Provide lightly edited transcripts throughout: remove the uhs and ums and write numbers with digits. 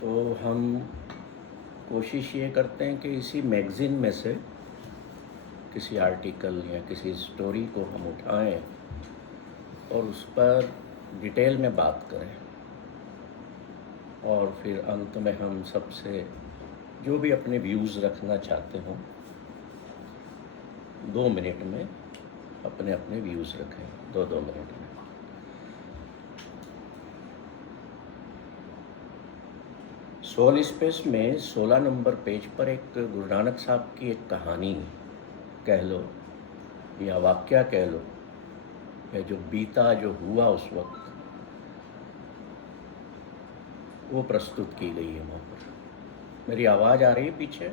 तो हम कोशिश ये करते हैं कि इसी मैगज़ीन में से किसी आर्टिकल या किसी स्टोरी को हम उठाएं और उस पर डिटेल में बात करें, और फिर अंत में हम सबसे जो भी अपने व्यूज़ रखना चाहते हों 2 मिनट में अपने अपने व्यूज़ रखें, 2-2 मिनट में। सोल स्पेस में 16 नंबर पेज पर एक गुरु नानक साहब की एक कहानी कह लो या वाक्या कह लो, या जो बीता, जो हुआ उस वक्त, वो प्रस्तुत की गई है वहाँ पर। मेरी आवाज़ आ रही है पीछे?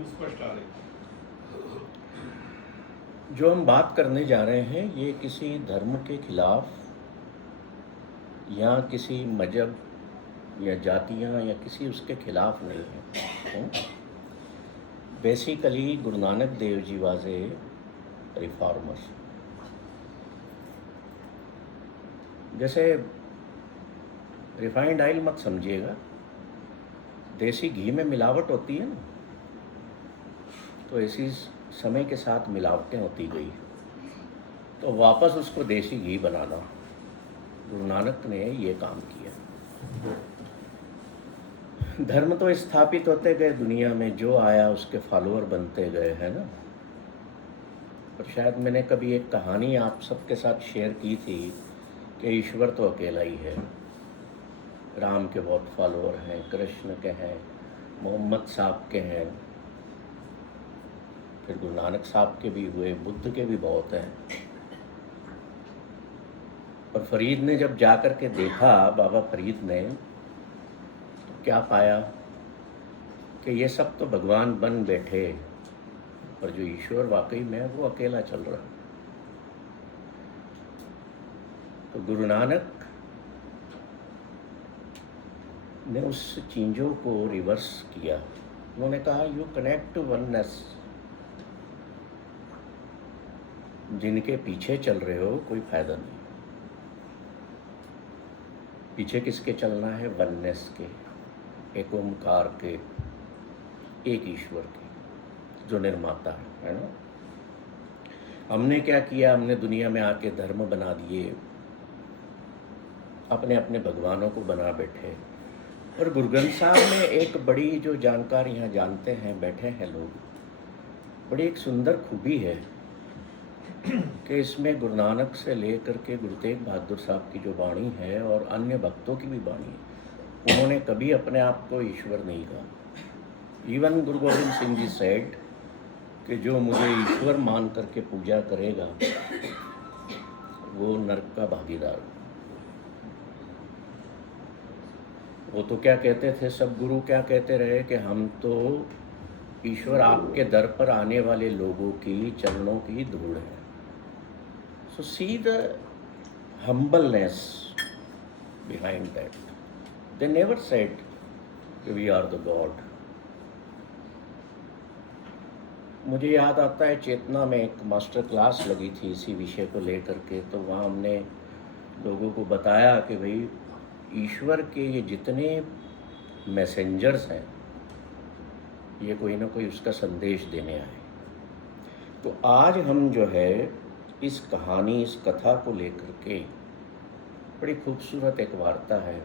स्पष्ट आ रही। जो हम बात करने जा रहे हैं ये किसी धर्म के खिलाफ या किसी मजहब या जातियाँ या किसी उसके खिलाफ नहीं है। Basically Guru Nanak Dev ji was a reformer. जैसे रिफाइंड ऑयल मत समझिएगा, देसी घी में मिलावट होती है ना, तो ऐसी समय के साथ मिलावटें होती गई, तो वापस उसको देसी घी बनाना, गुरु नानक ने ये काम किया। धर्म तो स्थापित होते गए दुनिया में, जो आया उसके फॉलोअर बनते गए, है ना। पर शायद मैंने कभी एक कहानी आप सबके साथ शेयर की थी कि ईश्वर तो अकेला ही है। राम के बहुत फॉलोअर हैं, कृष्ण के हैं, मोहम्मद साहब के हैं, फिर गुरु नानक साहब के भी हुए, बुद्ध के भी बहुत हैं। और फरीद ने जब जाकर के देखा, बाबा फरीद ने, तो क्या पाया कि ये सब तो भगवान बन बैठे, और जो ईश्वर वाकई में है वो अकेला चल रहा। तो गुरु नानक ने उस चीज़ों को रिवर्स किया। उन्होंने कहा यू कनेक्ट टू वननेस। जिनके पीछे चल रहे हो कोई फायदा नहीं। पीछे किसके चलना है? वननेस के, एक ओमकार के, एक ईश्वर के जो निर्माता है ना। हमने क्या किया? हमने दुनिया में आके धर्म बना दिए, अपने अपने भगवानों को बना बैठे। और गुरु ग्रंथ साहब में एक बड़ी जो जानकारी यहाँ जानते हैं, बैठे हैं लोग, बड़ी एक सुंदर खूबी है कि इसमें गुरु नानक से लेकर के गुरु तेग बहादुर साहब की जो वाणी है और अन्य भक्तों की भी वाणी है, उन्होंने कभी अपने आप को ईश्वर नहीं कहा। इवन गुरु गोविंद सिंह जी सेड कि जो मुझे ईश्वर मान करके पूजा करेगा वो नरक का भागीदार। वो तो क्या कहते थे, सब गुरु क्या कहते रहे कि हम तो ईश्वर आपके दर पर आने वाले लोगों की चरणों की धूल है। So see the humbleness behind that. They never said we are the God. मुझे याद आता है चेतना में एक मास्टर क्लास लगी थी इसी विषय को लेकर के, तो वहाँ हमने लोगों को बताया कि भाई ईश्वर के ये जितने मैसेंजर्स हैं ये कोई ना कोई उसका संदेश देने आए। तो आज हम जो है इस कहानी, इस कथा को लेकर के, बड़ी खूबसूरत एक वार्ता है,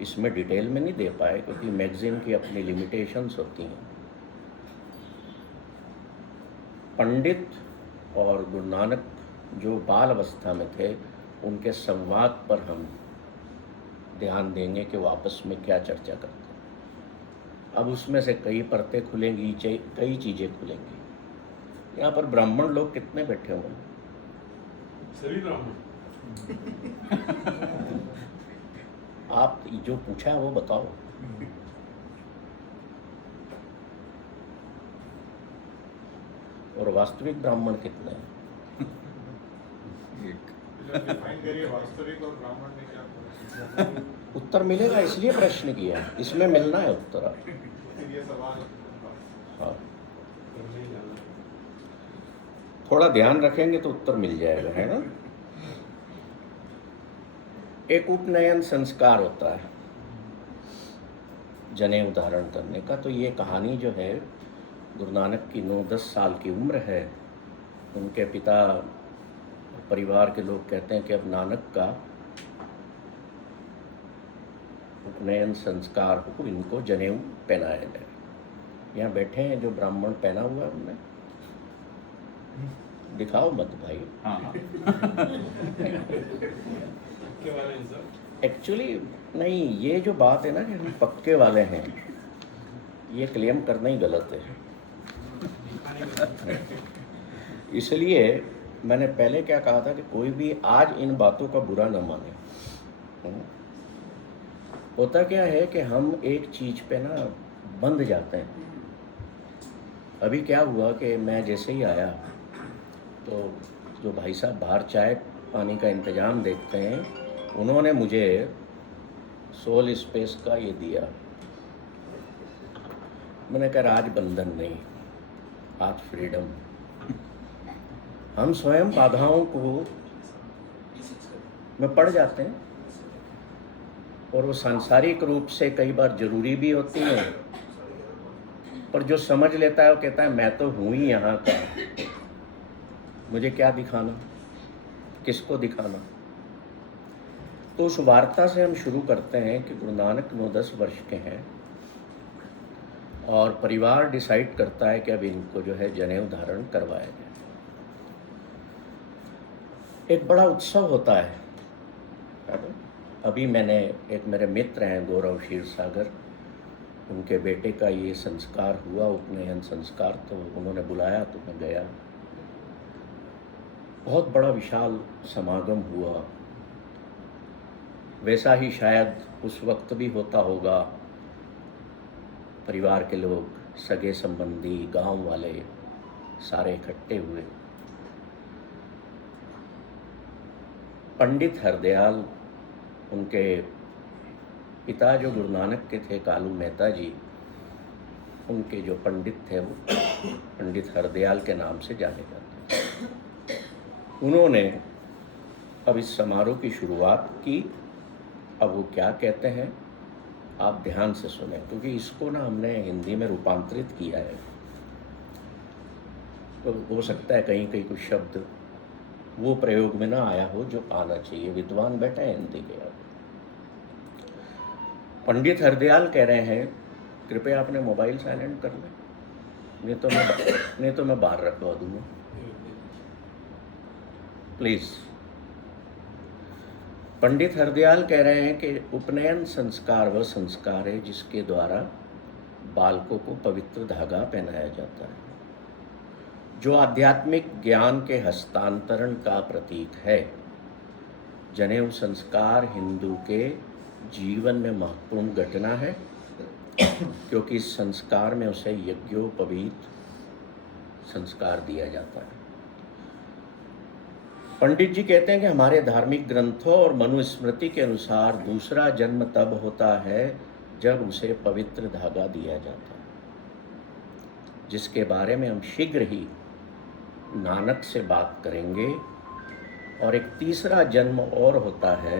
इसमें डिटेल में नहीं दे पाए क्योंकि मैगज़ीन की अपनी लिमिटेशंस होती हैं। पंडित और गुरु नानक जो बाल अवस्था में थे उनके संवाद पर हम ध्यान देंगे कि वो आपस में क्या चर्चा करते हैं। अब उसमें से कई परतें खुलेंगी, कई चीज़ें खुलेंगी। यहाँ पर ब्राह्मण लोग कितने बैठे हुए हैं? सभी ब्राह्मण। आप जो पूछा है वो बताओ। और वास्तविक ब्राह्मण कितने हैं? वास्तविक और ब्राह्मण में क्या उत्तर मिलेगा इसलिए प्रश्न किया, इसमें मिलना है उत्तर। ये सवाल। हाँ, थोड़ा ध्यान रखेंगे तो उत्तर मिल जाएगा, है ना। एक उपनयन संस्कार होता है, जनेऊ धारण करने का। तो ये कहानी जो है, गुरु नानक की 9-10 साल की उम्र है, उनके पिता परिवार के लोग कहते हैं कि अब नानक का उपनयन संस्कार हो, इनको जनेऊ पहनाया जाए। यहाँ बैठे हैं जो ब्राह्मण पहना हुआ है, उनने दिखाओ मत भाई। हाँ के वाले हैं सर। एक्चुअली नहीं, ये जो बात है ना कि हम पक्के वाले हैं, ये क्लेम करना ही गलत है। इसलिए मैंने पहले क्या कहा था कि कोई भी आज इन बातों का बुरा न माने। होता क्या है कि हम एक चीज़ पे ना बंध जाते हैं। अभी क्या हुआ कि मैं जैसे ही आया तो जो भाई साहब बाहर चाय पानी का इंतज़ाम देखते हैं, उन्होंने मुझे सोल स्पेस का ये दिया। मैंने कहा आज बंधन नहीं, आज फ्रीडम। हम स्वयं बाधाओं को में पड़ जाते हैं और वो सांसारिक रूप से कई बार जरूरी भी होती हैं, पर जो समझ लेता है वो कहता है मैं तो हूँ ही यहाँ का, मुझे क्या दिखाना, किसको दिखाना। तो उस वार्ता से हम शुरू करते हैं कि गुरु नानक 9-10 वर्ष के हैं और परिवार डिसाइड करता है कि अब इनको जो है जनेऊ धारण करवाया जाए। एक बड़ा उत्सव होता है। अभी मैंने एक मेरे मित्र हैं गौरव क्षीरसागर, उनके बेटे का ये संस्कार हुआ, उपनयन संस्कार, तो उन्होंने बुलाया तो मैं गया। बहुत बड़ा विशाल समागम हुआ। वैसा ही शायद उस वक्त भी होता होगा। परिवार के लोग, सगे संबंधी, गांव वाले सारे इकट्ठे हुए। पंडित हरदयाल, उनके पिता जो गुरु नानक के थे कालू मेहता जी, उनके जो पंडित थे वो पंडित हरदयाल के नाम से जाने जाते हैं। उन्होंने अब इस समारोह की शुरुआत की। अब वो क्या कहते हैं आप ध्यान से सुने, क्योंकि इसको ना हमने हिंदी में रूपांतरित किया है, तो हो सकता है कहीं कहीं कुछ शब्द वो प्रयोग में ना आया हो जो आना चाहिए। विद्वान बैठे हैं हिंदी के। अब पंडित हरदयाल कह रहे हैं कृपया अपने मोबाइल साइलेंट कर लें, नहीं तो मैं बाहर रखवा दूंगा, प्लीज़। पंडित हरदयाल कह रहे हैं कि उपनयन संस्कार वह संस्कार है जिसके द्वारा बालकों को पवित्र धागा पहनाया जाता है, जो आध्यात्मिक ज्ञान के हस्तांतरण का प्रतीक है। जनेऊ संस्कार हिंदू के जीवन में महत्वपूर्ण घटना है, क्योंकि इस संस्कार में उसे यज्ञोपवीत संस्कार दिया जाता है। पंडित जी कहते हैं कि हमारे धार्मिक ग्रंथों और मनुस्मृति के अनुसार दूसरा जन्म तब होता है जब उसे पवित्र धागा दिया जाता है, जिसके बारे में हम शीघ्र ही नानक से बात करेंगे। और एक तीसरा जन्म और होता है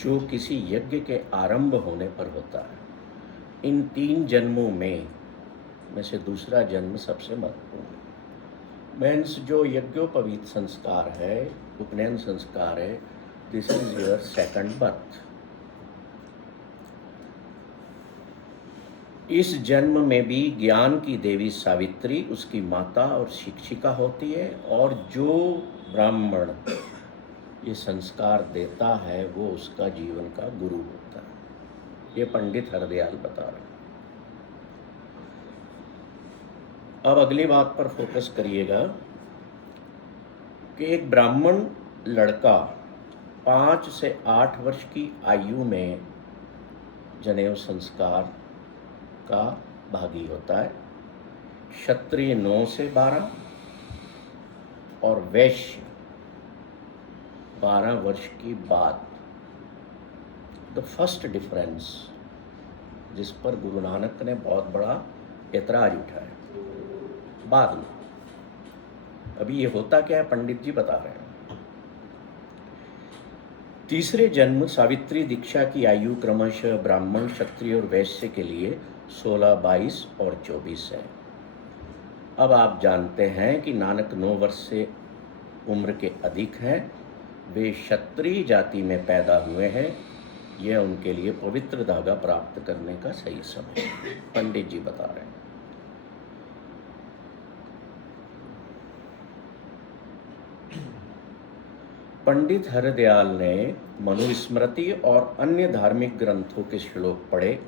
जो किसी यज्ञ के आरंभ होने पर होता है। इन 3 जन्मों में से दूसरा जन्म सबसे महत्वपूर्ण है। मीन्स जो यज्ञोपवीत संस्कार है, उपनयन संस्कार है, this is your second birth. इस जन्म में भी ज्ञान की देवी सावित्री उसकी माता और शिक्षिका होती है, और जो ब्राह्मण ये संस्कार देता है वो उसका जीवन का गुरु होता है। ये पंडित हरदयाल बता रहे हैं। अब अगली बात पर फोकस करिएगा कि एक ब्राह्मण लड़का 5 से 8 वर्ष की आयु में जनेऊ संस्कार का भागी होता है। क्षत्रिय 9 से 12 और वैश्य 12 वर्ष की बाद। द फर्स्ट डिफरेंस जिस पर गुरु नानक ने बहुत बड़ा ऐतराज उठाया बाद में। अभी ये होता क्या है पंडित जी बता रहे हैं तीसरे जन्म सावित्री दीक्षा की आयु क्रमशः ब्राह्मण, क्षत्रिय और वैश्य के लिए 16, 22 और 24 है। अब आप जानते हैं कि नानक 9 वर्ष से उम्र के अधिक हैं, वे क्षत्रिय जाति में पैदा हुए हैं। यह उनके लिए पवित्र धागा प्राप्त करने का सही समय है, पंडित जी बता रहे हैं। पंडित हरदयाल ने मनुस्मृति और अन्य धार्मिक ग्रंथों के श्लोक पढ़े।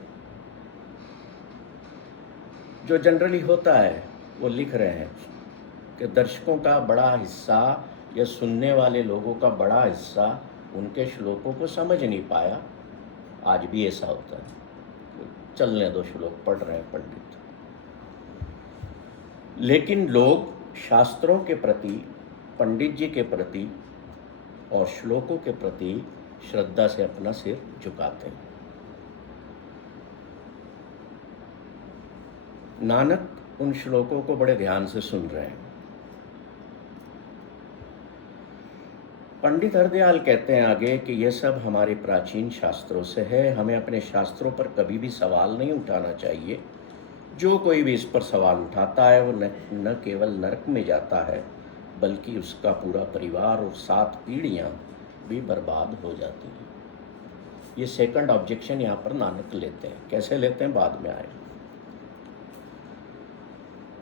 जो जनरली होता है वो लिख रहे हैं कि दर्शकों का बड़ा हिस्सा या सुनने वाले लोगों का बड़ा हिस्सा उनके श्लोकों को समझ नहीं पाया। आज भी ऐसा होता है, चलने दो, श्लोक पढ़ रहे हैं पंडित। लेकिन लोग शास्त्रों के प्रति, पंडित जी के प्रति और श्लोकों के प्रति श्रद्धा से अपना सिर झुकाते हैं। नानक उन श्लोकों को बड़े ध्यान से सुन रहे हैं। पंडित हरदयाल कहते हैं आगे कि यह सब हमारे प्राचीन शास्त्रों से है। हमें अपने शास्त्रों पर कभी भी सवाल नहीं उठाना चाहिए। जो कोई भी इस पर सवाल उठाता है वो न केवल नरक में जाता है, बल्कि उसका पूरा परिवार और 7 पीढ़ियां भी बर्बाद हो जाती हैं। ये सेकंड ऑब्जेक्शन यहाँ पर नानक लेते हैं। कैसे लेते हैं बाद में आए।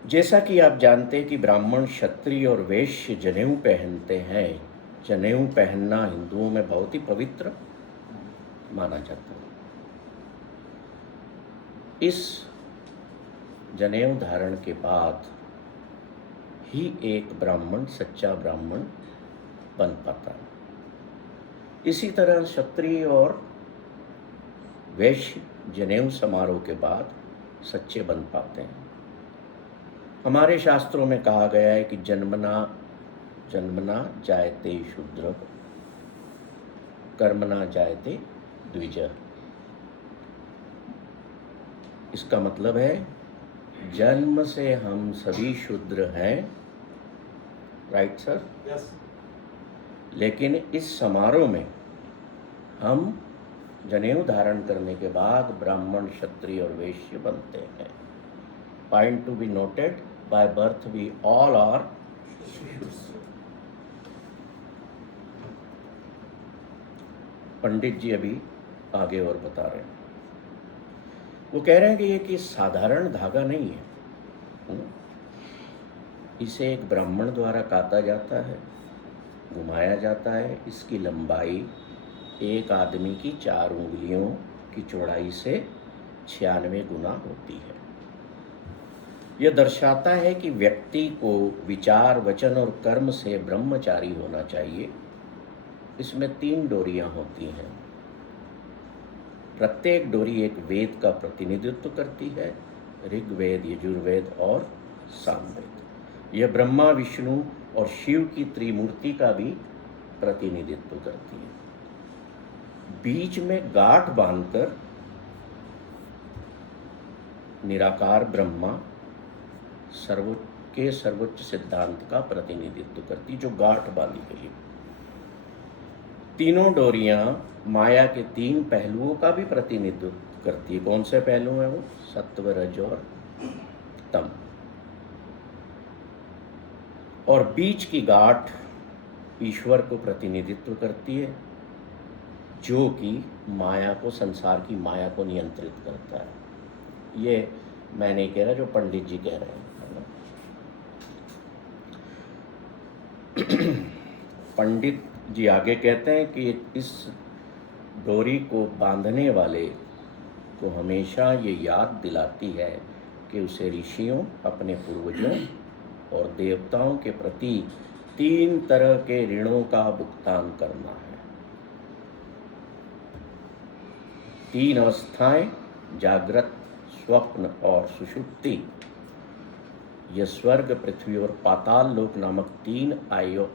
जैसा कि आप जानते हैं कि ब्राह्मण, क्षत्रिय और वैश्य जनेऊ पहनते हैं। जनेऊ पहनना हिंदुओं में बहुत ही पवित्र माना जाता है। इस जनेऊ धारण के बाद ही एक ब्राह्मण सच्चा ब्राह्मण बन पाता है। इसी तरह क्षत्रिय और वैश्य जनेऊ समारोह के बाद सच्चे बन पाते हैं। हमारे शास्त्रों में कहा गया है कि जन्मना जायते शूद्र, कर्मणा जायते द्विज। इसका मतलब है जन्म से हम सभी शूद्र हैं, राइट सर? यस। लेकिन इस समारोह में हम जनेऊ धारण करने के बाद ब्राह्मण, क्षत्रिय और वैश्य बनते हैं। Point to be noted, by birth we all are. Pandit ji अभी आगे और बता रहे हैं। वो कह रहे हैं कि ये कि साधारण धागा नहीं है। इसे एक ब्राह्मण द्वारा काता जाता है, घुमाया जाता है। इसकी लंबाई एक आदमी की 4 उंगलियों की चौड़ाई से 96 गुना होती है। यह दर्शाता है कि व्यक्ति को विचार, वचन और कर्म से ब्रह्मचारी होना चाहिए। इसमें 3 डोरियां होती हैं। प्रत्येक डोरी एक वेद का प्रतिनिधित्व करती है, ऋग्वेद, यजुर्वेद और सामवेद। यह ब्रह्मा, विष्णु और शिव की त्रिमूर्ति का भी प्रतिनिधित्व करती है। बीच में गांठ बांधकर निराकार ब्रह्मा सर्वोच्च सिद्धांत का प्रतिनिधित्व करती, जो गांठ बांधी गई है। तीनों डोरियां माया के 3 पहलुओं का भी प्रतिनिधित्व करती है। कौन से पहलू हैं वो? सत्व, रज और तम। और बीच की गांठ ईश्वर को प्रतिनिधित्व करती है, जो कि माया को, संसार की माया को नियंत्रित करता है। ये मैं नहीं कह रहा, जो पंडित जी कह रहे हैं। पंडित जी आगे कहते हैं कि इस डोरी को बांधने वाले को हमेशा ये याद दिलाती है कि उसे ऋषियों, अपने पूर्वजों और देवताओं के प्रति 3 तरह के ऋणों का भुगतान करना है। 3 अवस्थाएं, जागृत, स्वप्न और सुषुप्ति, यह स्वर्ग, पृथ्वी और पाताल लोक नामक 3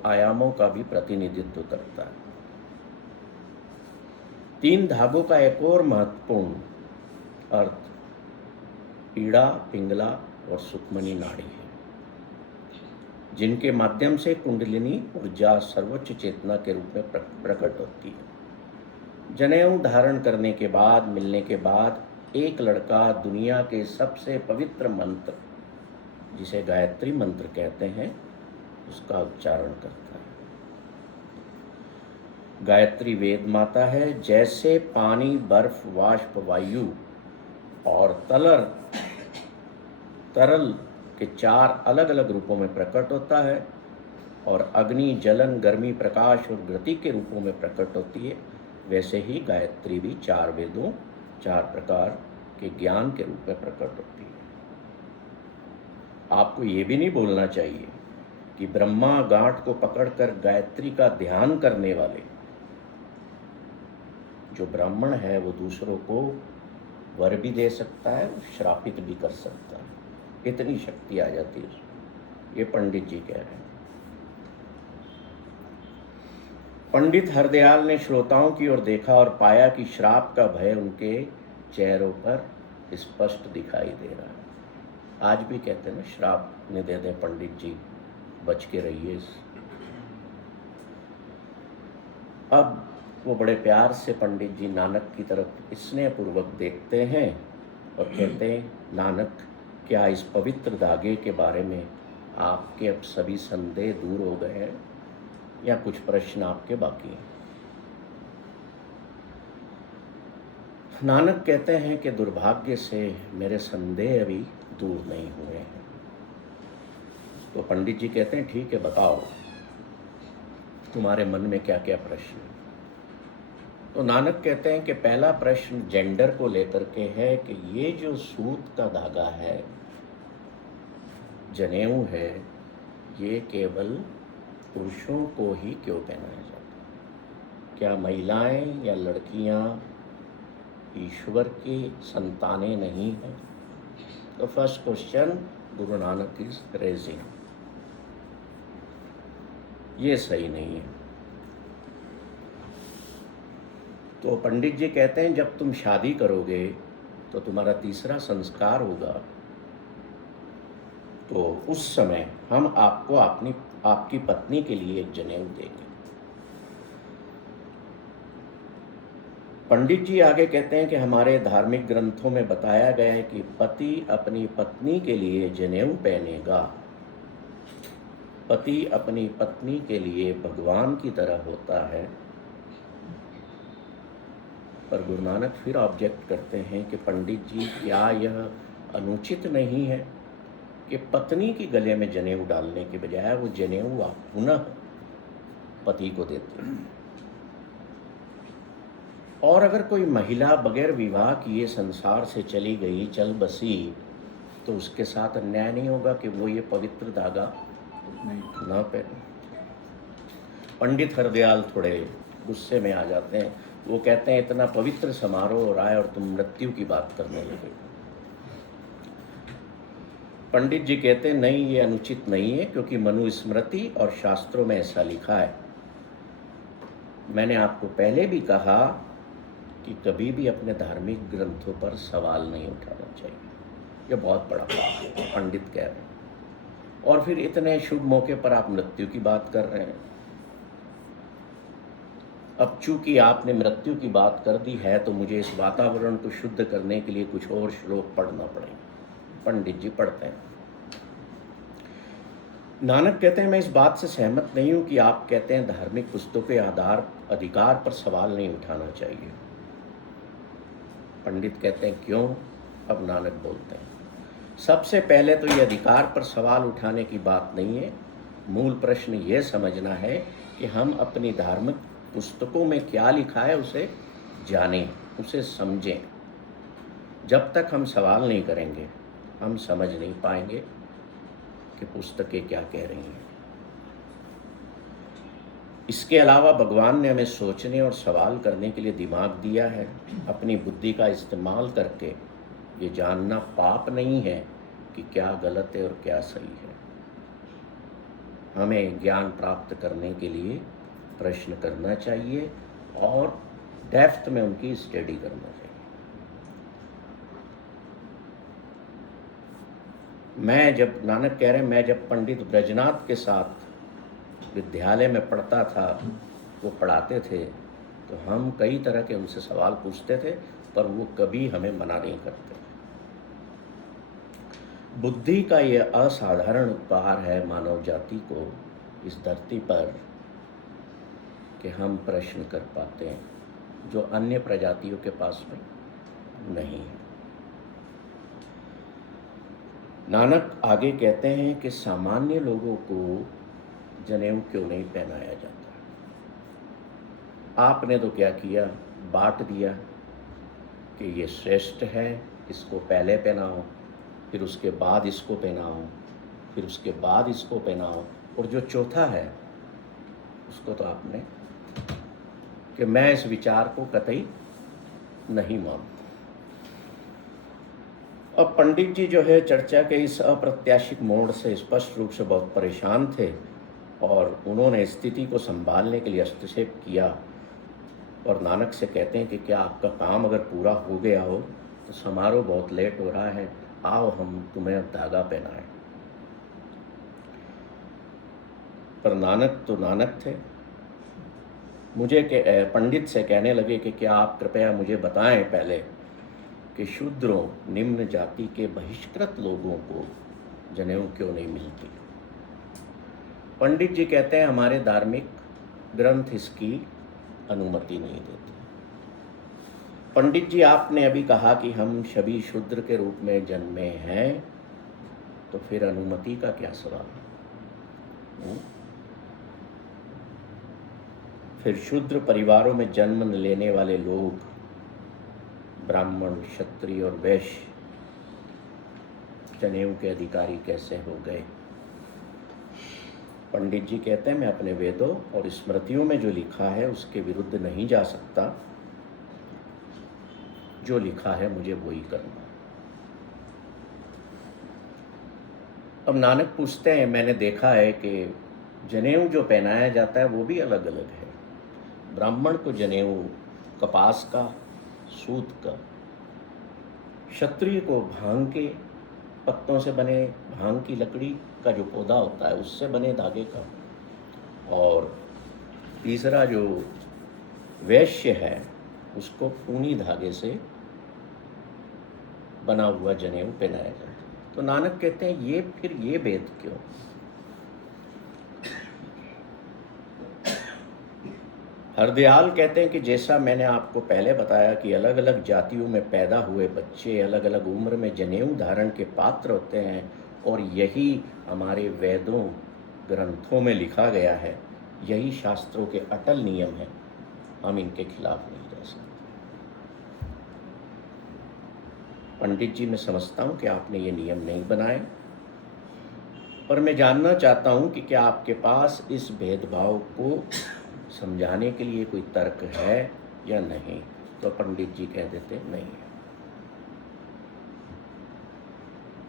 आयामों का भी प्रतिनिधित्व करता है। 3 धागों का एक और महत्वपूर्ण अर्थ पीड़ा, पिंगला और सुखमनी नाड़ी है, जिनके माध्यम से कुंडलिनी ऊर्जा सर्वोच्च चेतना के रूप में प्रकट होती है। जनेऊ धारण करने के बाद, मिलने के बाद एक लड़का दुनिया के सबसे पवित्र मंत्र, जिसे गायत्री मंत्र कहते हैं, उसका उच्चारण करता है। गायत्री वेद माता है। जैसे पानी, बर्फ, वाष्प, वायु और तरल के 4 अलग अलग रूपों में प्रकट होता है और अग्नि, जलन, गर्मी, प्रकाश और गति के रूपों में प्रकट होती है, वैसे ही गायत्री भी 4 वेदों, 4 प्रकार के ज्ञान के रूप में प्रकट होती है। आपको ये भी नहीं बोलना चाहिए कि ब्रह्मा गांठ को पकड़कर गायत्री का ध्यान करने वाले जो ब्राह्मण है वो दूसरों को वर भी दे सकता है, श्रापित भी कर सकता है, इतनी शक्ति आ जाती है उसमें। ये पंडित जी कह रहे हैं। पंडित हरदयाल ने श्रोताओं की ओर देखा और पाया कि श्राप का भय उनके चेहरों पर स्पष्ट दिखाई दे रहा है। आज भी कहते हैं ना, श्राप ने दे दे पंडित जी, बच के रहिए। अब वो बड़े प्यार से पंडित जी नानक की तरफ स्नेहपूर्वक देखते हैं और कहते हैं, नानक, क्या इस पवित्र धागे के बारे में आपके अब सभी संदेह दूर हो गए हैं या कुछ प्रश्न आपके बाकी हैं? नानक कहते हैं कि दुर्भाग्य से मेरे संदेह अभी दूर नहीं हुए हैं। तो पंडित जी कहते हैं, ठीक है, बताओ तुम्हारे मन में क्या क्या प्रश्न है। तो नानक कहते हैं कि पहला प्रश्न जेंडर को लेकर के है कि ये जो सूत का धागा है, जनेऊ है, ये केवल पुरुषों को ही क्यों पहनाया जाता है? क्या महिलाएं या लड़कियां ईश्वर की संतानें नहीं हैं? तो first question Guru Nanak is raising, ये सही नहीं है। तो पंडित जी कहते हैं, जब तुम शादी करोगे तो तुम्हारा तीसरा संस्कार होगा, तो उस समय हम आपको आपकी पत्नी के लिए एक जनेऊ देंगे। पंडित जी आगे कहते हैं कि हमारे धार्मिक ग्रंथों में बताया गया है कि पति अपनी पत्नी के लिए जनेऊ पहनेगा। पति अपनी पत्नी के लिए भगवान की तरह होता है। पर गुरु नानक फिर ऑब्जेक्ट करते हैं कि पंडित जी, क्या यह अनुचित नहीं है कि पत्नी के गले में जनेऊ डालने के बजाय वो जनेऊ आप पुनः पति को देते हैं? और अगर कोई महिला बगैर विवाह किए संसार से चली गई, चल बसी, तो उसके साथ अन्याय नहीं होगा कि वो ये पवित्र धागा ना पहने? पंडित हरदयाल थोड़े गुस्से में आ जाते हैं। वो कहते हैं, इतना पवित्र समारोह हो रहा है और तुम मृत्यु की बात करने लगे। पंडित जी कहते हैं, नहीं, ये अनुचित नहीं है, क्योंकि मनुस्मृति और शास्त्रों में ऐसा लिखा है। मैंने आपको पहले भी कहा कि कभी भी अपने धार्मिक ग्रंथों पर सवाल नहीं उठाना चाहिए। ये बहुत बड़ा पाप है, पंडित कह रहे हैं। और फिर इतने शुभ मौके पर आप मृत्यु की बात कर रहे हैं। अब चूंकि आपने मृत्यु की बात कर दी है, तो मुझे इस वातावरण को शुद्ध करने के लिए कुछ और श्लोक पढ़ना पड़ेगा। पंडित जी पढ़ते हैं। नानक कहते हैं, मैं इस बात से सहमत नहीं हूं कि आप कहते हैं धार्मिक पुस्तकों के अधिकार पर सवाल नहीं उठाना चाहिए। पंडित कहते हैं, क्यों? अब नानक बोलते हैं, सबसे पहले तो ये अधिकार पर सवाल उठाने की बात नहीं है। मूल प्रश्न ये समझना है कि हम अपनी धार्मिक पुस्तकों में क्या लिखा है उसे जानें, उसे समझें। जब तक हम सवाल नहीं करेंगे, हम समझ नहीं पाएंगे कि पुस्तकें क्या कह रही हैं। इसके अलावा भगवान ने हमें सोचने और सवाल करने के लिए दिमाग दिया है। अपनी बुद्धि का इस्तेमाल करके ये जानना पाप नहीं है कि क्या गलत है और क्या सही है। हमें ज्ञान प्राप्त करने के लिए प्रश्न करना चाहिए और डेप्थ में उनकी स्टडी करना चाहिए। मैं जब, नानक कह रहे हैं, मैं जब पंडित ब्रजनाथ के साथ विद्यालय में पढ़ता था, वो पढ़ाते थे, तो हम कई तरह के उनसे सवाल पूछते थे, पर वो कभी हमें मना नहीं करते। बुद्धि का ये असाधारण उपहार है मानव जाति को इस धरती पर कि हम प्रश्न कर पाते हैं जो अन्य प्रजातियों के पास में नहीं है। नानक आगे कहते हैं कि सामान्य लोगों को जनेऊ क्यों नहीं पहनाया जाता। आपने तो क्या किया, बांट दिया कि ये श्रेष्ठ है, इसको पहले पहनाओ, फिर उसके बाद इसको पहनाओ, फिर उसके बाद इसको पहनाओ, और जो चौथा है उसको तो आपने कि मैं इस विचार को कतई नहीं मानता। अब पंडित जी जो है चर्चा के इस अप्रत्याशित मोड़ से स्पष्ट रूप से बहुत परेशान थे और उन्होंने स्थिति को संभालने के लिए हस्तक्षेप किया और नानक से कहते हैं कि क्या आपका काम अगर पूरा हो गया हो तो समारोह बहुत लेट हो रहा है, आओ हम तुम्हें धागा पहनाएं। पर नानक तो नानक थे। मुझे पंडित से कहने लगे कि क्या आप कृपया मुझे बताएं पहले कि शूद्रों, निम्न जाति के बहिष्कृत लोगों को जनेऊ क्यों नहीं मिलती। पंडित जी कहते हैं हमारे धार्मिक ग्रंथ इसकी अनुमति नहीं देते। पंडित जी, आपने अभी कहा कि हम सभी शूद्र के रूप में जन्मे हैं, तो फिर अनुमति का क्या सवाल है? फिर शूद्र परिवारों में जन्म लेने वाले लोग ब्राह्मण, क्षत्रिय और वैश्य जनेऊ के अधिकारी कैसे हो गए? पंडित जी कहते हैं मैं अपने वेदों और स्मृतियों में जो लिखा है उसके विरुद्ध नहीं जा सकता। जो लिखा है मुझे वही करना। अब नानक पूछते हैं, मैंने देखा है कि जनेऊ जो पहनाया जाता है वो भी अलग अलग है। ब्राह्मण को जनेऊ कपास का, सूत का, क्षत्रिय को भांग के पत्तों से बने, भांग की लकड़ी का जो पौधा होता है उससे बने धागे का, और तीसरा जो वैश्य है उसको ऊनी धागे से बना हुआ जनेऊ पहनाया जाता है। तो नानक कहते हैं ये फिर ये भेद क्यों? हरदयाल कहते हैं कि जैसा मैंने आपको पहले बताया कि अलग अलग जातियों में पैदा हुए बच्चे अलग अलग उम्र में जनेऊ धारण के पात्र होते हैं, और यही हमारे वेदों ग्रंथों में लिखा गया है, यही शास्त्रों के अटल नियम है, हम इनके खिलाफ नहीं जा सकते। पंडित जी, मैं समझता हूँ कि आपने ये नियम नहीं बनाए, पर मैं जानना चाहता हूँ कि क्या आपके पास इस भेदभाव को समझाने के लिए कोई तर्क है या नहीं? तो पंडित जी कह देते नहीं है।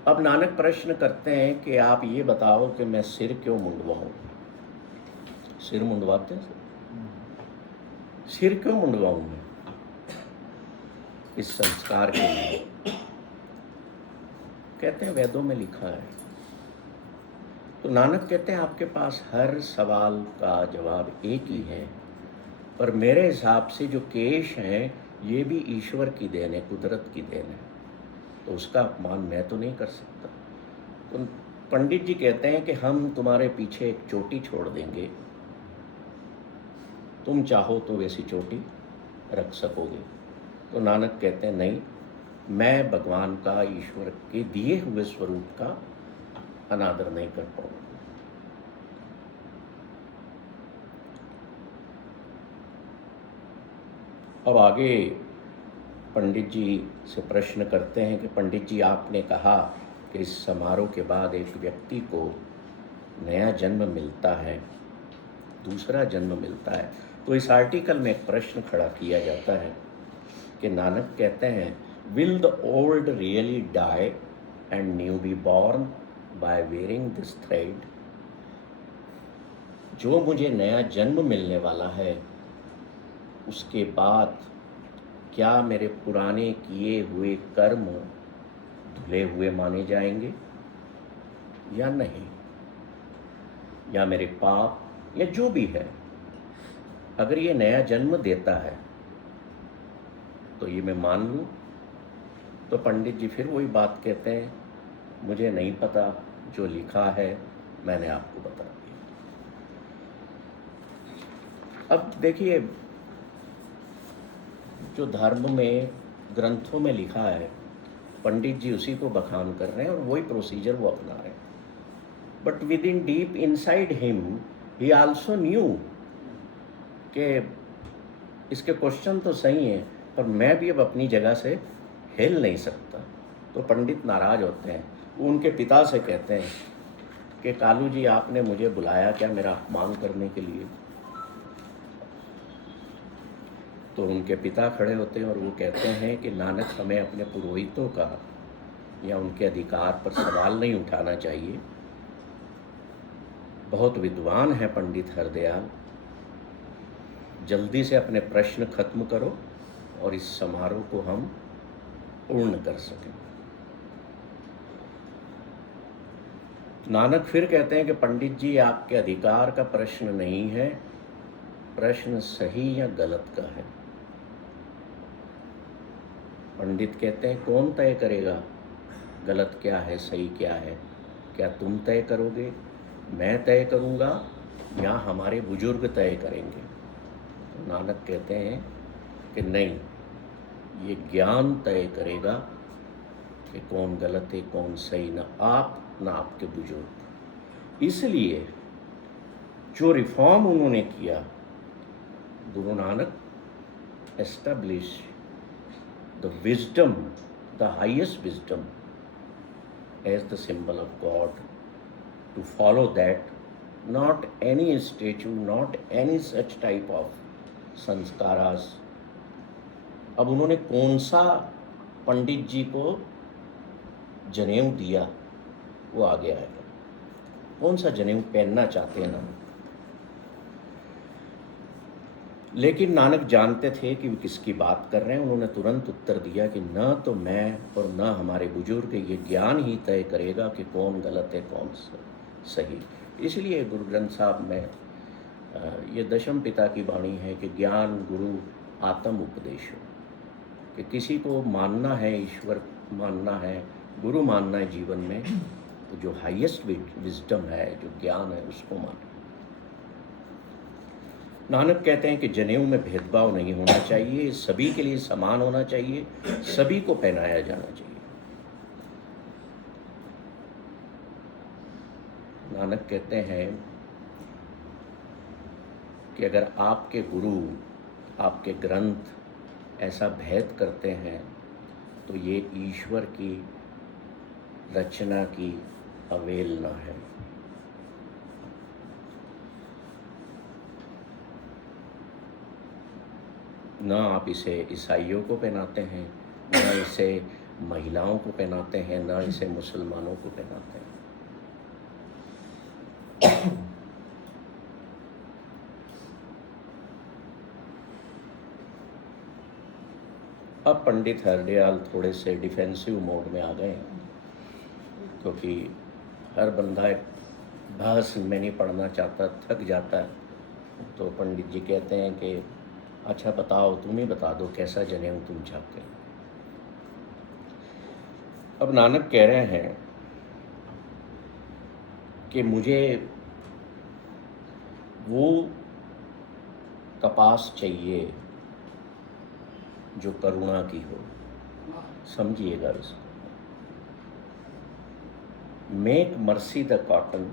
अब नानक प्रश्न करते हैं कि आप ये बताओ कि मैं सिर क्यों मुंडवाऊं? सिर मुंडवाते हैं? सिर क्यों मुंडवाऊं मैं इस संस्कार के लिए? कहते हैं वेदों में लिखा है। तो नानक कहते हैं आपके पास हर सवाल का जवाब एक ही है, पर मेरे हिसाब से जो केश हैं ये भी ईश्वर की देन है, कुदरत की देन है, तो उसका अपमान मैं तो नहीं कर सकता। तो पंडित जी कहते हैं कि हम तुम्हारे पीछे एक चोटी छोड़ देंगे, तुम चाहो तो वैसी चोटी रख सकोगे। तो नानक कहते हैं नहीं, मैं भगवान का, ईश्वर के दिए हुए स्वरूप का अनादर नहीं कर पाऊंगा। अब आगे पंडित जी से प्रश्न करते हैं कि पंडित जी, आपने कहा कि इस समारोह के बाद एक व्यक्ति को नया जन्म मिलता है, दूसरा जन्म मिलता है। तो इस आर्टिकल में एक प्रश्न खड़ा किया जाता है कि नानक कहते हैं, will the old really die and new be born by wearing this thread? जो मुझे नया जन्म मिलने वाला है उसके बाद क्या मेरे पुराने किए हुए कर्म धुले हुए माने जाएंगे या नहीं, या मेरे पाप या जो भी है अगर ये नया जन्म देता है तो ये मैं मान लूँ। तो पंडित जी फिर वही बात कहते हैं, मुझे नहीं पता, जो लिखा है मैंने आपको बता दिया। अब देखिए, जो धर्म में ग्रंथों में लिखा है, पंडित जी उसी को बखान कर रहे हैं और वही प्रोसीजर वो अपना रहे हैं। But with in deep inside him he also new कि इसके क्वेश्चन तो सही हैं, पर मैं भी अब अपनी जगह से हिल नहीं सकता। तो पंडित नाराज होते हैं, वो उनके पिता से कहते हैं कि कालू जी, आपने मुझे बुलाया क्या मेरा अपमान करने के लिए? तो उनके पिता खड़े होते हैं और वो कहते हैं कि नानक, हमें अपने पुरोहितों का या उनके अधिकार पर सवाल नहीं उठाना चाहिए। बहुत विद्वान है पंडित हरदयाल, जल्दी से अपने प्रश्न खत्म करो और इस समारोह को हम पूर्ण कर सकें। नानक फिर कहते हैं कि पंडित जी, आपके अधिकार का प्रश्न नहीं है, प्रश्न सही या गलत का है। पंडित कहते हैं, कौन तय करेगा गलत क्या है सही क्या है? क्या तुम तय करोगे, मैं तय करूँगा, या हमारे बुजुर्ग तय करेंगे? तो नानक कहते हैं कि नहीं, ये ज्ञान तय करेगा कि कौन गलत है कौन सही, ना आप ना आपके बुजुर्ग। इसलिए जो रिफॉर्म उन्होंने किया, Guru Nanak establish the wisdom, the highest wisdom as the symbol of God, to follow that, not any statue, not any such type of samskaras. अब उन्होंने कौन सा पंडित जी को जनेऊ दिया वो आगे आएगा, कौन सा जनेऊ पहनना चाहते हैं नानक। लेकिन नानक जानते थे कि वे किसकी बात कर रहे हैं। उन्होंने तुरंत उत्तर दिया कि न तो मैं और न हमारे बुजुर्ग, ये ज्ञान ही तय करेगा कि कौन गलत है कौन सही। इसलिए गुरु ग्रंथ साहब में ये दशम पिता की वाणी है कि ज्ञान गुरु आत्म उपदेशो, कि किसी को मानना है, ईश्वर मानना है, गुरु मानना है जीवन में, तो जो हाईएस्ट विजडम है, जो ज्ञान है, उसको मानो। नानक कहते हैं कि जनेऊ में भेदभाव नहीं होना चाहिए, सभी के लिए समान होना चाहिए, सभी को पहनाया जाना चाहिए। नानक कहते हैं कि अगर आपके गुरु, आपके ग्रंथ ऐसा भेद करते हैं तो ये ईश्वर की रचना की अवहेलना है। न आप इसे ईसाइयों को पहनाते हैं, न इसे महिलाओं को पहनाते हैं, न इसे मुसलमानों को पहनाते हैं। अब पंडित हरदयाल थोड़े से डिफेंसिव मोड में आ गए हैं, क्योंकि हर बंदा एक बहस में नहीं पढ़ना चाहता, थक जाता है। तो पंडित जी कहते हैं कि अच्छा बताओ, तुम ही बता दो कैसा जनेऊ तुम चाहते हो। अब नानक कह रहे हैं कि मुझे वो कपास चाहिए जो करुणा की हो। समझिएगा इसको। Make mercy the cotton,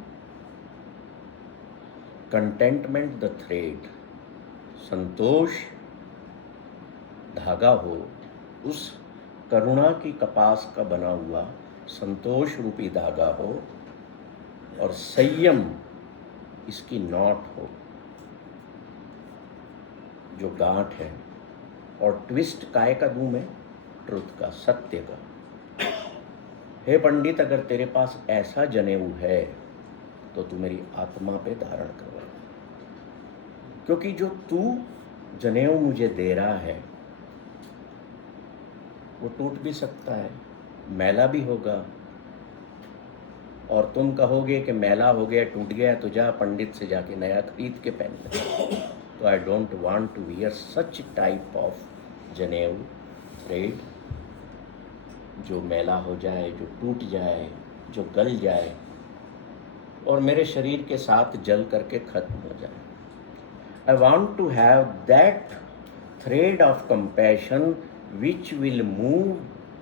contentment the thread. संतोष धागा हो, उस करुणा की कपास का बना हुआ संतोष रूपी धागा हो, और संयम इसकी नॉट हो, जो गांठ है, और ट्विस्ट काय का दूं मैं? ट्रुथ का, सत्य का। हे पंडित, अगर तेरे पास ऐसा जनेऊ है तो तू मेरी आत्मा पे धारण करवा, क्योंकि जो तू जनेऊ मुझे दे रहा है वो टूट भी सकता है, मैला भी होगा, और तुम कहोगे कि मैला हो गया, टूट गया, तो जा पंडित से जाके नया खरीद के पहन ले। तो I don't want to wear such type of janeu thread जो मैला हो जाए, जो टूट जाए, जो गल जाए और मेरे शरीर के साथ जल करके खत्म हो जाए। I want to have that thread of compassion which will move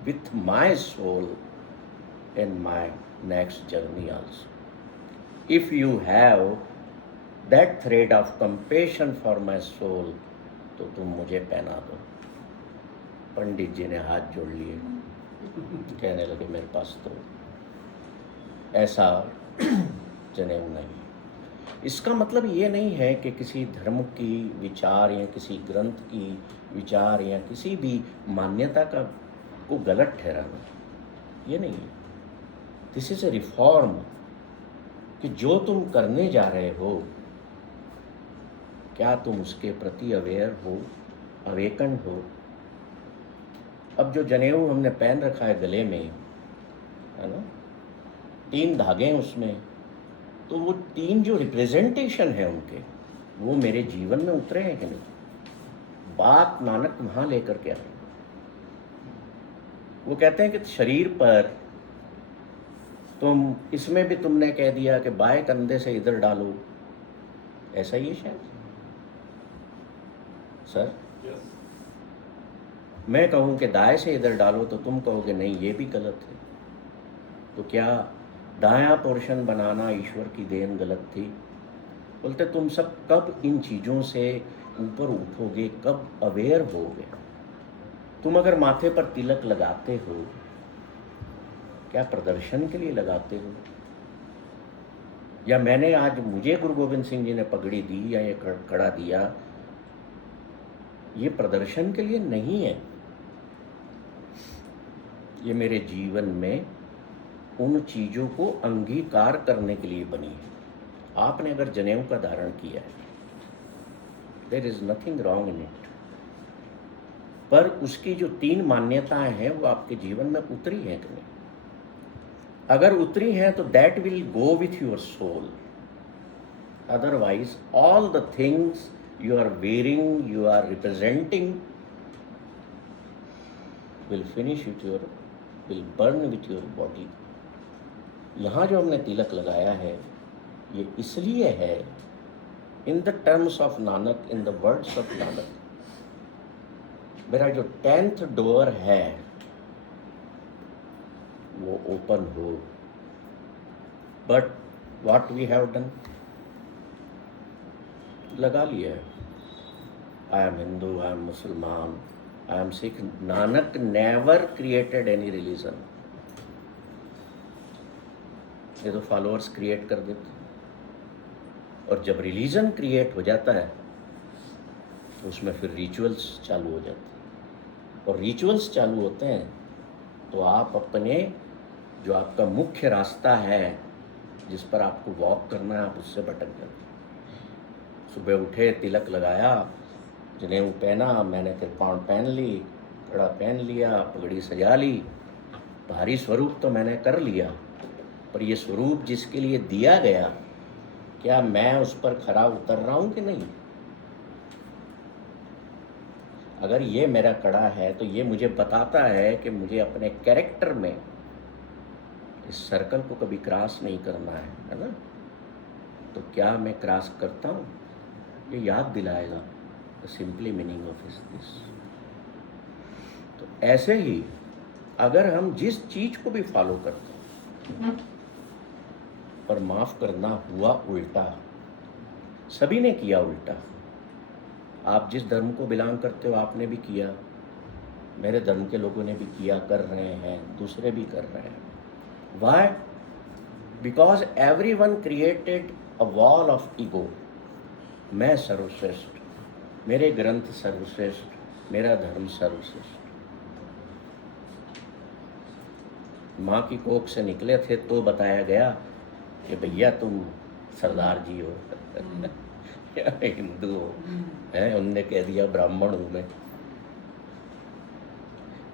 with my soul in my next journey also. If you have that thread of compassion for my soul, तो तुम मुझे पहना दो। पंडित जी ने हाथ जोड़ लिए, कहने लगे मेरे पास तो ऐसा जनेऊ नहीं। इसका मतलब ये नहीं है कि किसी धर्म की विचार या किसी ग्रंथ की विचार या किसी भी मान्यता का को गलत ठहराना, ये नहीं है। दिस इज ए रिफॉर्म कि जो तुम करने जा रहे हो क्या तुम उसके प्रति अवेयर हो, अवेकन हो। अब जो जनेऊ हमने पहन रखा है गले में, है ना, 3 धागे हैं उसमें, तो वो 3 जो रिप्रेजेंटेशन है उनके, वो मेरे जीवन में उतरे हैं कि नहीं। बात नानक वहाँ लेकर के आए। वो कहते हैं कि शरीर पर तुम, इसमें भी तुमने कह दिया कि बाएं कंधे से इधर डालो, ऐसा ही है शायद सर। Yes. मैं कहूँ कि दाएं से इधर डालो तो तुम कहोगे नहीं ये भी गलत है। तो क्या दायां पोर्शन बनाना ईश्वर की देन गलत थी? बोलते तुम सब कब इन चीज़ों से ऊपर उठोगे, कब अवेयर होगे? तुम अगर माथे पर तिलक लगाते हो, क्या प्रदर्शन के लिए लगाते हो? या मैंने आज, मुझे गुरु गोविंद सिंह जी ने पगड़ी दी या ये कड़ा दिया, ये प्रदर्शन के लिए नहीं है। ये मेरे जीवन में उन चीज़ों को अंगीकार करने के लिए बनी है। आपने अगर जनेऊ का धारण किया है, there is nothing wrong in it, पर उसकी जो 3 मान्यताएं हैं वो आपके जीवन में उतरी हैं कि नहीं? अगर उतरी हैं तो that will go with your soul. Otherwise all the things you are wearing, you are representing, will finish with your, will burn with your body. यहाँ जो हमने तिलक लगाया है ये इसलिए है, in the terms of Nanak, in the words of Nanak, मेरा जो 10th डोर है वो ओपन हो। But what we have done, लगा लिया है। I am Hindu, I am Musalman, I am Sikh. Nanak never created any religion. ये तो फॉलोअर्स क्रिएट कर देते, और जब रिलीजन क्रिएट हो जाता है तो उसमें फिर रिचुअल्स चालू हो जाते हैं, और रिचुअल्स चालू होते हैं तो आप अपने, जो आपका मुख्य रास्ता है जिस पर आपको वॉक करना है, आप उससे भटक जाते हैं। सुबह उठे, तिलक लगाया, जनेऊ पहना, मैंने कृपाण पहन ली, कड़ा पहन लिया, पगड़ी सजा ली, भारी स्वरूप तो मैंने कर लिया, पर ये स्वरूप जिसके लिए दिया गया, क्या मैं उस पर खरा उतर रहा हूँ कि नहीं? अगर ये मेरा कड़ा है तो ये मुझे बताता है कि मुझे अपने कैरेक्टर में इस सर्कल को कभी क्रॉस नहीं करना है ना? तो क्या मैं क्रॉस करता हूँ? ये याद दिलाएगा the simply meaning of this. तो ऐसे ही अगर हम जिस चीज को भी फॉलो करते हैं, पर माफ करना हुआ उल्टा, सभी ने किया उल्टा। आप जिस धर्म को बिलोंग करते हो आपने भी किया, मेरे धर्म के लोगों ने भी किया, कर रहे हैं, दूसरे भी कर रहे हैं। Why? Because everyone created a wall of ego. मैं सर्वश्रेष्ठ, मेरे ग्रंथ सर्वश्रेष्ठ, मेरा धर्म सर्वश्रेष्ठ। माँ की कोख से निकले थे तो बताया गया कि भैया तुम सरदार जी हो या हिंदू हो, है? उनने कह दिया ब्राह्मण हूँ मैं।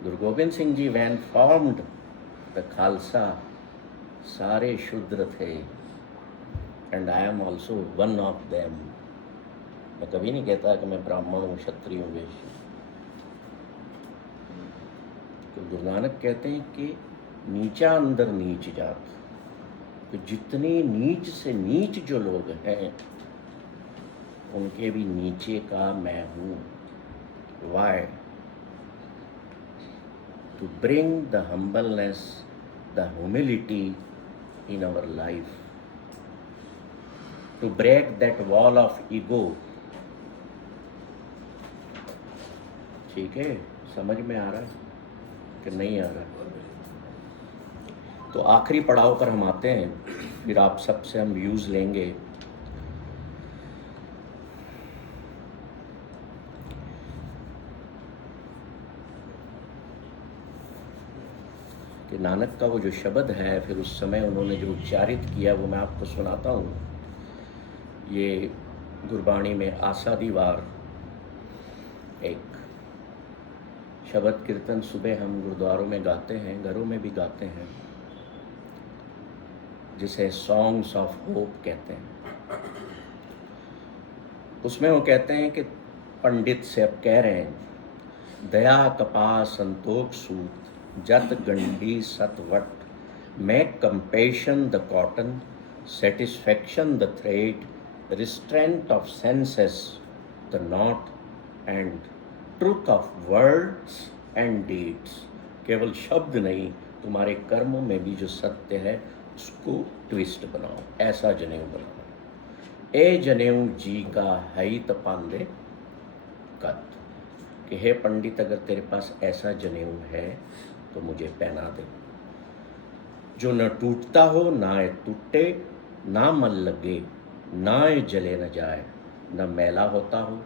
गुरु Govind Singh G van formed the Khalsa, सारे शूद्र थे, and I am also one of them. मैं कभी नहीं कहता कि मैं ब्राह्मण हूँ, क्षत्रिय हूँ, वैश्य हूँ। तो गुरु नानक कहते हैं कि नीचा अंदर नीच जात, तो जितने नीच से नीच जो लोग हैं उनके भी नीचे का मैं हूँ। Why? To bring the humbleness, the humility in our life, to break that wall of ego। ठीक है, समझ में आ रहा है कि नहीं आ रहा है? तो आखिरी पड़ाव पर हम आते हैं, फिर आप सबसे हम व्यूज लेंगे। कि नानक का वो जो शब्द है, फिर उस समय उन्होंने जो उच्चारित किया वो मैं आपको सुनाता हूँ। ये गुरबाणी में आसादीवार एक शब्द कीर्तन सुबह हम गुरुद्वारों में गाते हैं, घरों में भी गाते हैं, जिसे सॉन्ग्स ऑफ होप कहते हैं। उसमें वो कहते हैं कि पंडित से अब कह रहे हैं, दया कपा संतोष सूत जत गंडी सतवट, make compassion the cotton, satisfaction the thread, restraint of senses the knot, and truth of words and deeds. केवल शब्द नहीं, तुम्हारे कर्मों में भी जो सत्य है उसको ट्विस्ट बनाओ, ऐसा जनेऊ बनाओ। ए जनेऊ जी का है ही तपांदे कत, कि हे पंडित अगर तेरे पास ऐसा जनेऊ है तो मुझे पहना दे, जो न टूटता हो, ना ये टूटे, ना मल लगे, ना ये जले न जाए, न मैला होता हो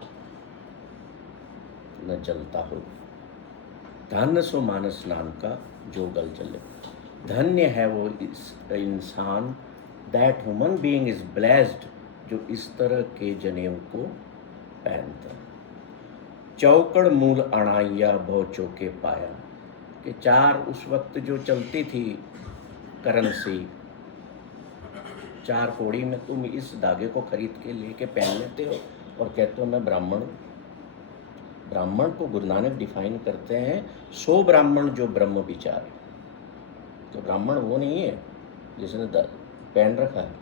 न जलता हो। धन्य सो मानस नाम का जो गल जले। धन्य है वो इंसान, that human being is blessed, जो इस तरह के जनेऊ को पहनता। चौकड़ मूल अणाइया बहु चौके पाया, कि चार उस वक्त जो चलती थी करेंसी, 4 कौड़ी में तुम इस धागे को खरीद के लेके पहन लेते हो और कहते हो मैं ब्राह्मण हूँ। ब्राह्मण को गुरु नानक डिफाइन करते हैं, 100 ब्राह्मण जो ब्रह्म विचार है। तो ब्राह्मण वो नहीं है जिसने पहन रखा है,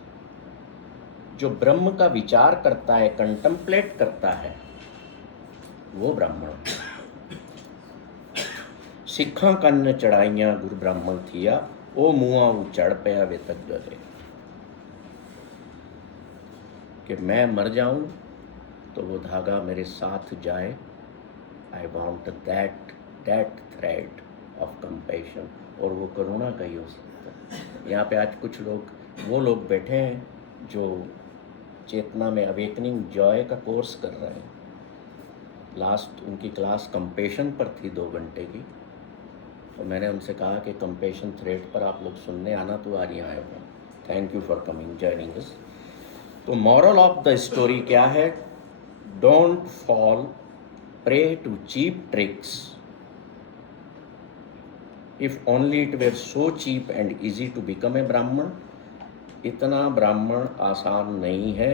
जो ब्रह्म का विचार करता है, कंटम्पलेट करता है, वो ब्राह्मण। सिखा कन्न चढ़ाइया गुरु ब्राह्मण थिया, ओ मुआ चढ़ पया वे तक गले। कि मैं मर जाऊं तो वो धागा मेरे साथ जाए। I want that thread of compassion, और वो करुणा का ही हो सकता है। यहाँ पे आज कुछ लोग, वो लोग बैठे हैं जो चेतना में अवेकनिंग जॉय का कोर्स कर रहे हैं। लास्ट उनकी क्लास कंपैशन पर थी 2 घंटे की, तो मैंने उनसे कहा कि कंपैशन थ्रेड पर आप लोग सुनने आना, तो आज यहाँ आए हो। Thank you for coming, joining us. तो मॉरल ऑफ द स्टोरी क्या है? Don't fall prey to cheap tricks, if only it were so cheap and easy to become a Brahmin. इतना ब्राह्मण आसान नहीं है,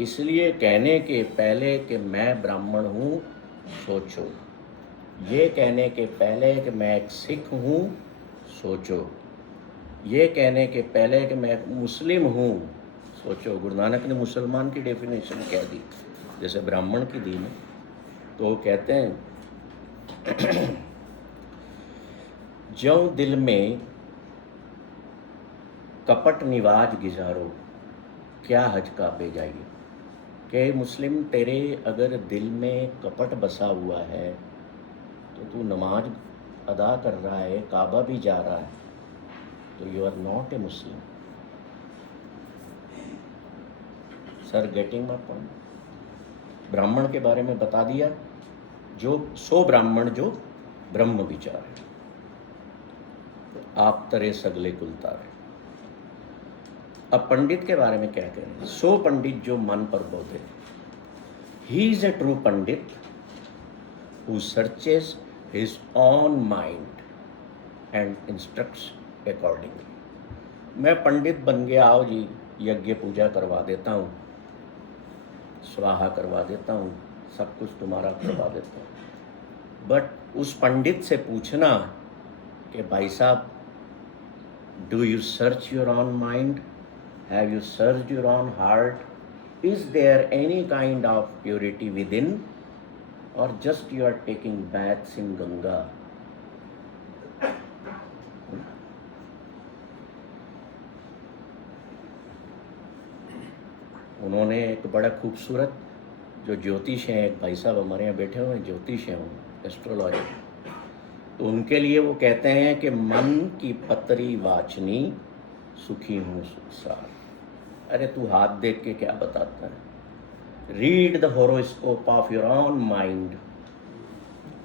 इसलिए कहने के पहले कि मैं ब्राह्मण हूँ सोचो, ये कहने के पहले कि मैं एक सिख हूँ सोचो, ये कहने के पहले कि मैं मुस्लिम हूँ सोचो। गुरु नानक ने मुसलमान की डेफिनेशन कह दी, जैसे ब्राह्मण की दी ना। तो वो कहते हैं ज्यों दिल में कपट निवाज गिजारो, क्या हज काबे जाइए। कि मुस्लिम तेरे अगर दिल में कपट बसा हुआ है तो तू नमाज अदा कर रहा है, काबा भी जा रहा है, तो you are not a Muslim. Sir getting my point? Brahmin के बारे में बता दिया, जो 100 ब्राह्मण जो ब्रह्म विचार है, आप तरे सगले कुलतारे। अब पंडित के बारे में क्या कह रहे हैं? 100 पंडित जो मन पर बोधे। He is a true Pandit who searches his own mind and instructs accordingly. मैं पंडित बन गया, आओ जी यज्ञ पूजा करवा देता हूँ, स्वाहा करवा देता हूँ, सब कुछ तुम्हारा करवा देता हूँ। बट उस पंडित से पूछना कि भाई साहब, do you search your own mind, have you search your own heart, is there any kind of purity within, और just you are taking baths in Ganga. उन्होंने एक बड़ा खूबसूरत जो ज्योतिष हैं, एक भाई साहब हमारे यहाँ बैठे हुए हैं, ज्योतिष हैं, एस्ट्रोलॉजर, तो उनके लिए वो कहते हैं कि मन की पतरी वाचनी, सुखी हूँ सुखसार। अरे तू हाथ देख के क्या बताता है? Read the horoscope of your own mind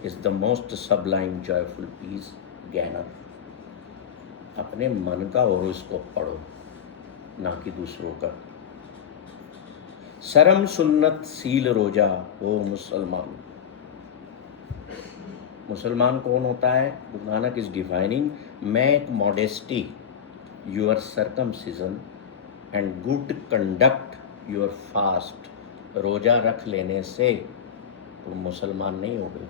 is the most sublime joyful piece gyan. अपने मन का होरोस्कोप पढ़ो, ना कि दूसरों का। शर्म सुन्नत सील रोजा हो मुसलमान। मुसलमान कौन होता है? Guru Nanak is defining make modesty your circumcision and good conduct your fast. रोजा रख लेने से तुम मुसलमान नहीं हो गए।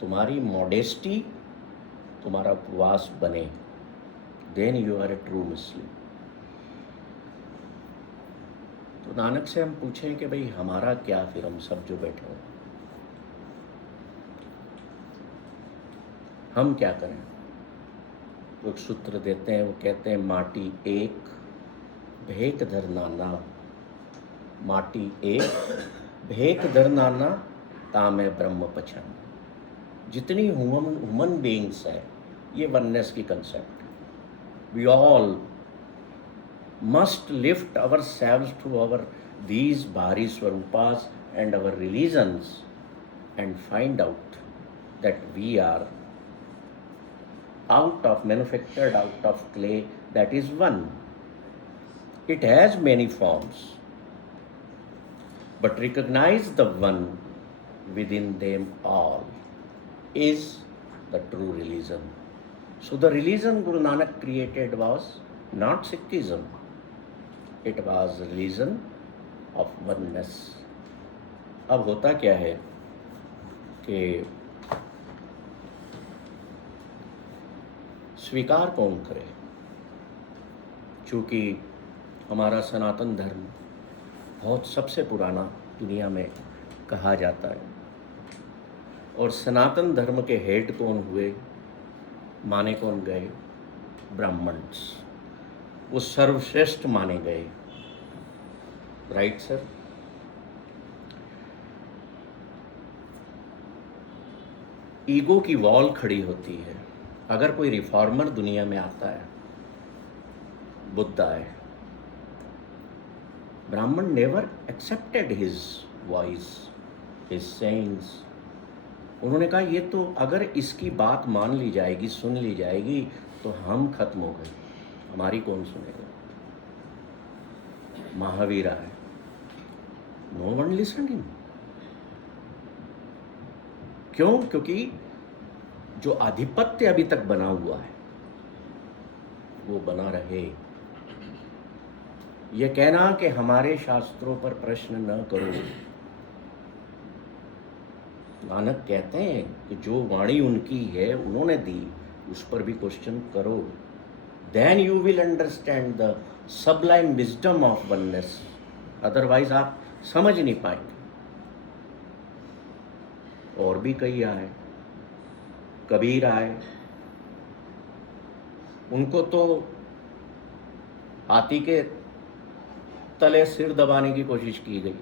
तुम्हारी मॉडेस्टी, तुम्हारा उपवास बने, then you are a true Muslim. तो नानक से हम पूछें कि भाई हमारा क्या, फिर हम सब जो बैठे हो हम क्या करें? वो एक सूत्र देते हैं, वो कहते हैं माटी एक भेक धर नाना, माटी एक भेक धर नाना तामे ब्रह्म पहचान। जितनी ह्यूमन बीइंग्स है, ये वननेस की कंसेप्ट है। We all must lift ourselves to our these Bhari Swarupas and our religions and find out that we are manufactured out of clay that is one. It has many forms, but recognize the one within them all is the true religion. So the religion Guru Nanak created was not Sikhism. It was religion of oneness. अब होता क्या है कि स्वीकार कौन करे? चूँकि हमारा सनातन धर्म बहुत सबसे पुराना दुनिया में कहा जाता है, और सनातन धर्म के हेड कौन हुए, माने कौन गए? ब्राह्मण्स। वो सर्वश्रेष्ठ माने गए। Right sir? ईगो की वॉल खड़ी होती है। अगर कोई रिफॉर्मर दुनिया में आता है, बुद्ध आए, ब्राह्मण never accepted his voice, his sayings. उन्होंने कहा ये तो अगर इसकी बात मान ली जाएगी, सुन ली जाएगी, तो हम खत्म हो गए, हमारी कौन सुनेगा? महावीर आए, नो वन लिसन हिम। क्यों? क्योंकि जो आधिपत्य अभी तक बना हुआ है वो बना रहे। ये कहना कि हमारे शास्त्रों पर प्रश्न न करो, नानक कहते हैं कि जो वाणी उनकी है, उन्होंने दी, उस पर भी क्वेश्चन करो। Then you will understand the sublime wisdom of oneness. Otherwise आप समझ नहीं पाएंगे। और भी कई आए, कबीर आए, उनको तो हाथी के तले सिर दबाने की कोशिश की गई।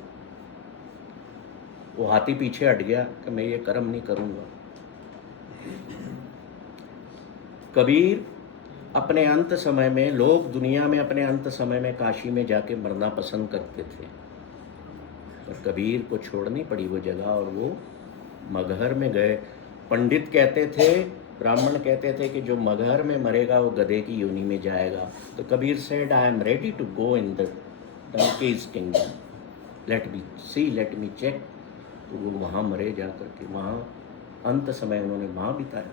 वो हाथी पीछे हट गया कि मैं ये कर्म नहीं करूंगा। कबीर अपने अंत समय में, लोग दुनिया में अपने अंत समय में काशी में जाके मरना पसंद करते थे, पर कबीर को छोड़नी पड़ी वो जगह और वो मगहर में गए। पंडित कहते थे, ब्राह्मण कहते थे कि जो मगहर में मरेगा वो गधे की योनि में जाएगा। तो Kabir said, I am ready to go in the donkey's kingdom, let me see, let me check. तो वो वहाँ मरे जा करके, वहाँ अंत समय उन्होंने वहाँ बिताया।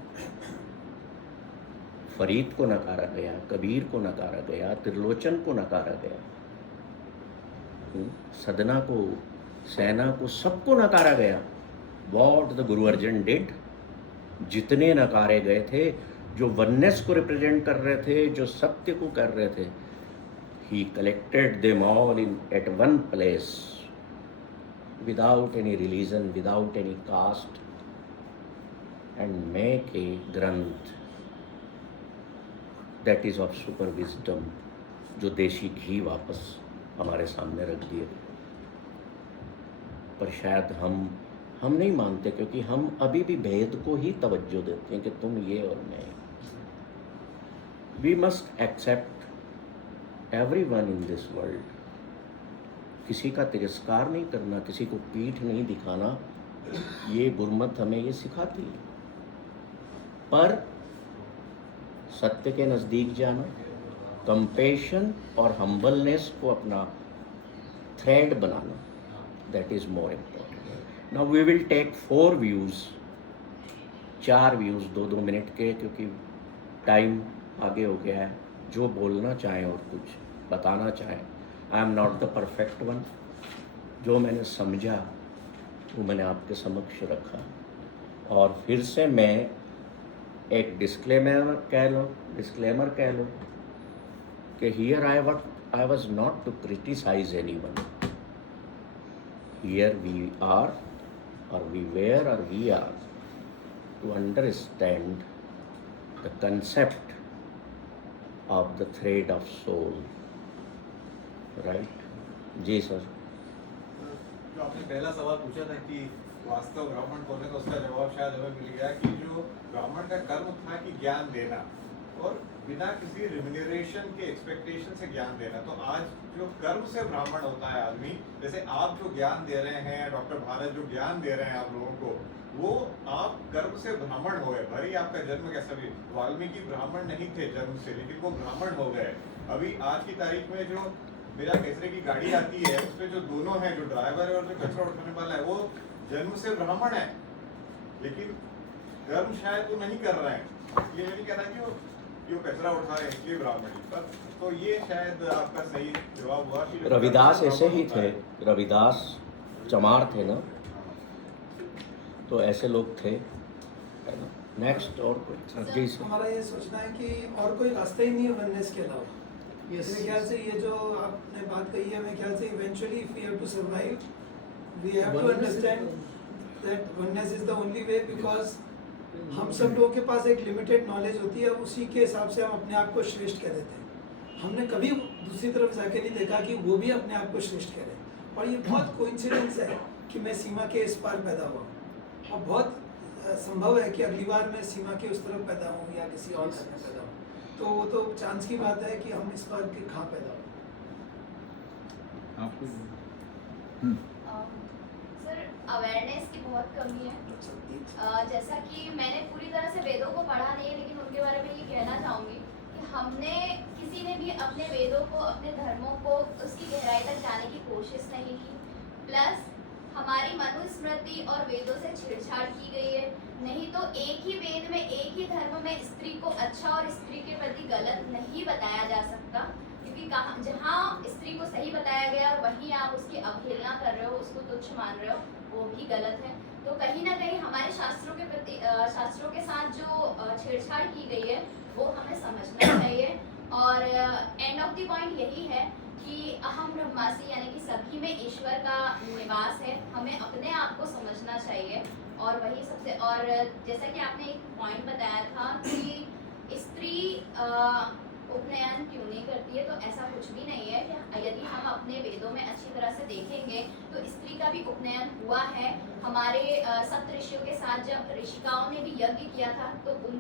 फरीद को नकारा गया, कबीर को नकारा गया, त्रिलोचन को नकारा गया। सदना को, सेना को, सबको नकारा गया। What the Guru Arjan did, जितने नकारे गए थे, जो वननेस को रिप्रेजेंट कर रहे थे, जो सत्य को कर रहे थे, he collected them all in at one place without any religion, without any caste, and make a granth that is of super wisdom, जो देशी घी वापस हमारे सामने रख दिए। पर शायद हम नहीं मानते, क्योंकि हम अभी भी भेद को ही तवज्जो देते हैं कि तुम ये और मैं। We must accept everyone in this world. किसी का तिरस्कार नहीं करना, किसी को पीठ नहीं दिखाना, ये गुरमत हमें ये सिखाती है। पर सत्य के नज़दीक जाना, कंपेशन और हम्बलनेस को अपना थ्रेड बनाना, that is more important. Now we will take 4 views, 4 views 2-2 minute के, क्योंकि टाइम आगे हो गया है। जो बोलना चाहें और कुछ बताना चाहें, I am not the perfect one. जो मैंने समझा वो मैंने आपके समक्ष रखा। और फिर से मैं एक डिस्क्लेमर कह लो कि here I was not to criticise anyone. Here we are, or we were, or we are, to understand the concept of the thread of soul, right? जी सर। जो आपने पहला सवाल पूछा था कि वास्तव ब्राह्मण कौन है, तो उसका जवाब शायद हमें मिल गया कि जो ब्राह्मण का कर्म था कि ज्ञान देना, और बिना किसी रिम्यूनरेशन के एक्सपेक्टेशन से ज्ञान देना। तो आज जो कर्म से ब्राह्मण होता है आदमी, जैसे आप जो ज्ञान दे रहे हैं, डॉक्टर भारत जो ज्ञान दे रहे हैं आप लोगों को, वो आप कर्म से ब्राह्मण हो गए। भले ही आपका जन्म कैसा भी, वाल्मीकि ब्राह्मण नहीं थे जन्म से, लेकिन वो ब्राह्मण हो गए। अभी आज की तारीख में जो मेरा कचरे की गाड़ी आती है, उसमें जो दोनों हैं, जो ड्राइवर है और जो कचरा उठाने वाला है, वो जन्म से ब्राह्मण है, लेकिन कर्म शायद वो नहीं कर रहे हैं। ये नहीं कह रहा कि वो कचरा उठा रहे हैं इसलिए ब्राह्मण। पर तो ये शायद आपका सही जवाब हुआ कि रविदास ऐसे ही थे, रविदास चमार थे ना, तो ऐसे लोग थे, है ना। नेक्स्ट और कोई? जी सर। हमारा ये सोचना है कि और कोई रास्ता ही नहीं है वननेस के अलावा। मेरे ख्याल से ये जो आपने बात कही है, मेरे ख्याल से eventually if we have to survive, we have to understand that oneness is the only way, because हम सब लोगों के पास एक लिमिटेड नॉलेज होती है, उसी के हिसाब से हम अपने आप को श्रेष्ठ कह देते हैं। हमने कभी दूसरी तरफ जाके नहीं देखा कि वो भी अपने आप को श्रेष्ठ कह रहे हैं। और ये बहुत कोइंसिडेंस है कि मैं सीमा के इस पार पैदा हुआ, और बहुत संभव है कि अगली बार मैं सीमा के उस तरफ पैदा हूँ या किसी और तरफ में पैदा हूँ। तो वो तो चांस की बात है कि हम इस बार के कहाँ पैदा हो। सर, अवेयरनेस की बहुत कमी है। जैसा कि मैंने पूरी तरह से वेदों को पढ़ा नहीं है, लेकिन उनके बारे में ये कहना चाहूँगी कि हमने किसी ने भी अपने वेदों को, अपने धर्मों को उसकी गहराई तक जाने की कोशिश नहीं की। प्लस हमारी मनुस्मृति और वेदों से छेड़छाड़ की गई है। नहीं तो एक ही वेद में, एक ही धर्म में स्त्री को अच्छा और स्त्री के प्रति गलत नहीं बताया जा सकता, क्योंकि जहाँ स्त्री को सही बताया गया और वहीं आप उसकी अवहेलना कर रहे हो, उसको तुच्छ मान रहे हो, वो भी गलत है। तो कहीं ना कहीं हमारे शास्त्रों के प्रति, शास्त्रों के साथ जो छेड़छाड़ की गई है वो हमें समझना चाहिए। और एंड ऑफ द पॉइंट यही है कि अहम ब्रह्मास्मि, यानी कि सभी में ईश्वर का निवास है। हमें अपने आप को समझना चाहिए, और वही सबसे, और जैसा कि आपने एक पॉइंट बताया था कि स्त्री उपनयन क्यों नहीं करती है, तो ऐसा कुछ भी नहीं है। यदि हम अपने वेदों में अच्छी तरह से देखेंगे तो स्त्री का भी उपनयन हुआ है। हमारे सप्त ऋषियों के साथ जब ऋषिकाओं ने भी यज्ञ किया था, तो उन